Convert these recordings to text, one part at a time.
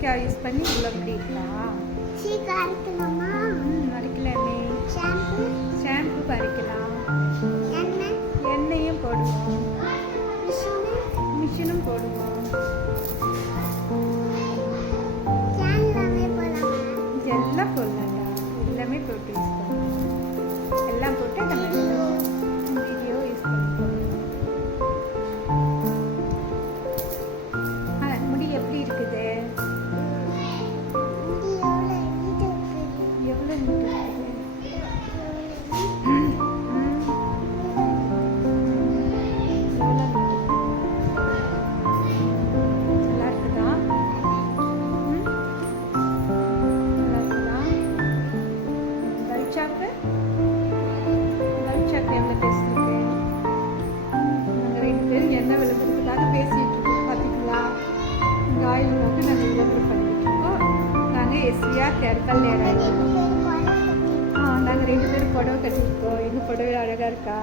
சீக்காய் use பண்ணி இவ்வளோ முடிக்கலாம் சீக்கிரம் அரைக்கணுமா? ம் அரைக்கலாமே. ஷாம்பு ஷாம்பு எண்ணெய்? எண்ணெயும் போடுவோம். மிஷினு மிஷினும் போடுவோம். எஸ்விஆர் தேர்தல் நேரம் ஆ நாங்கள் ரெண்டு பேரும் புடவை கட்டியிருக்கோம். எங்கள் புடவை அழகாக இருக்கா?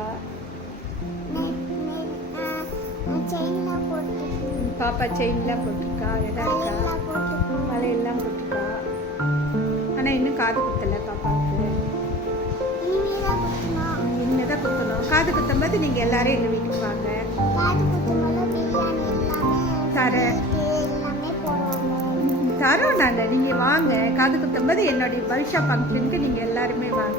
பாப்பா செயின்லாம் போட்டிருக்கா? அழகாக இருக்கா? தலையில் போட்டுருக்கு? வலையெல்லாம் போட்டிருக்கா ஆனால் இன்னும் காது குத்தலை பாப்பாவுக்கு. இனிமே தான் குத்தணும். காது குத்தும்போது நீங்கள் எல்லாரும் எங்கள் வீட்டுக்கு வாங்க. தரேன். தரோம் நாங்கள் நீங்கள் வாங்க. காது குத்தும்போது என்னுடைய வருஷா ஃபங்க்ஷனுக்கு நீங்கள் எல்லாருமே வாங்க.